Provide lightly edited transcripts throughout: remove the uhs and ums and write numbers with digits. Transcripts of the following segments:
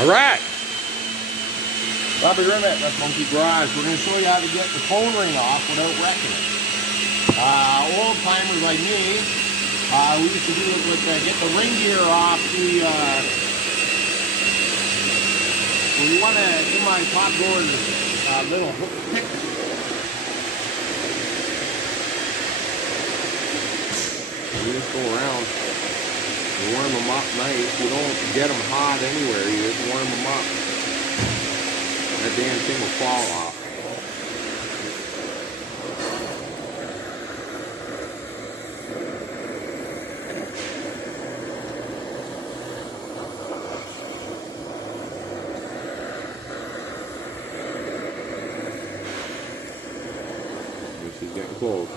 All right. Bobby Rivet, that's Monkey Garage. We're going to show you how to get the phone ring off without wrecking it. Old timers like me, we used to do it with get the ring gear off the. Well, you want to in my top door little hook pick. You just go around. You warm them up nice. You don't get them hot anywhere. You just warm them up. That damn thing will fall off. This is getting close.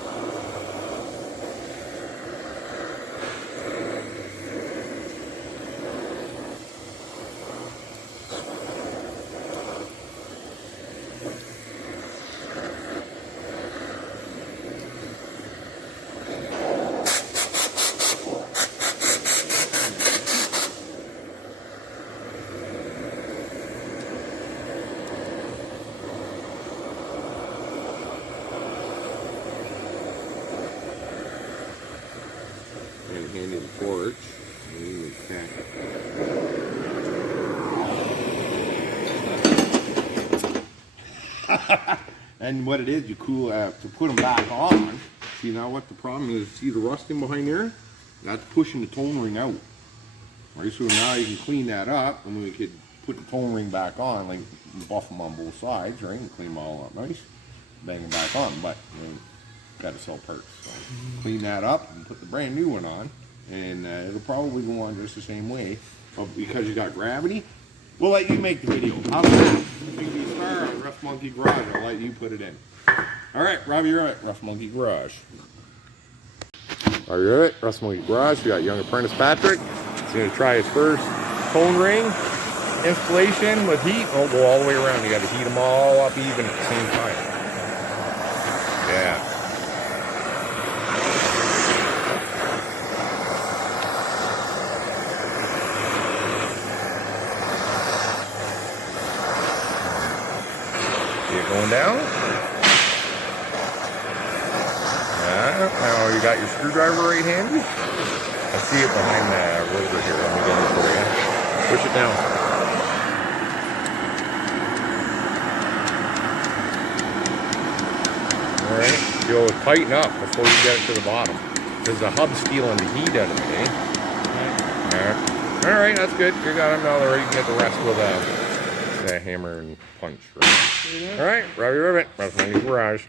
And handy the torch. And what it is, you cool to put them back on. See now what the problem is? See the rusting behind there? That's pushing the tone ring out. Right, so now you can clean that up, and we could put the tone ring back on, like buff them on both sides, right? And clean them all up nice, bang them back on. But you know, got to sell parts. So clean that up and put the brand new one on, and it'll probably go on just the same way. But because you got gravity, we'll let you make the video. How's that? Big D Star on Rough Monkey Garage. I'll let you put it in. All right, Robbie, you're at Rough Monkey Garage. Are you at Rough Monkey Garage? You got young apprentice Patrick. He's going to try his first phone ring installation with heat. Oh, go all the way around. You got to heat them all up even at the same time. Yeah. See it going down? Now you got your screwdriver right handy. I see it behind the rotor here. Let me get it for you. Push it down. Alright, you'll tighten up before you get it to the bottom. Because the hub's stealing the heat out of it, eh? Alright, that's good. You got them now. You can get the rest with a hammer and punch. Right? Alright, Robbie Rivet, Rough Monkey Garage.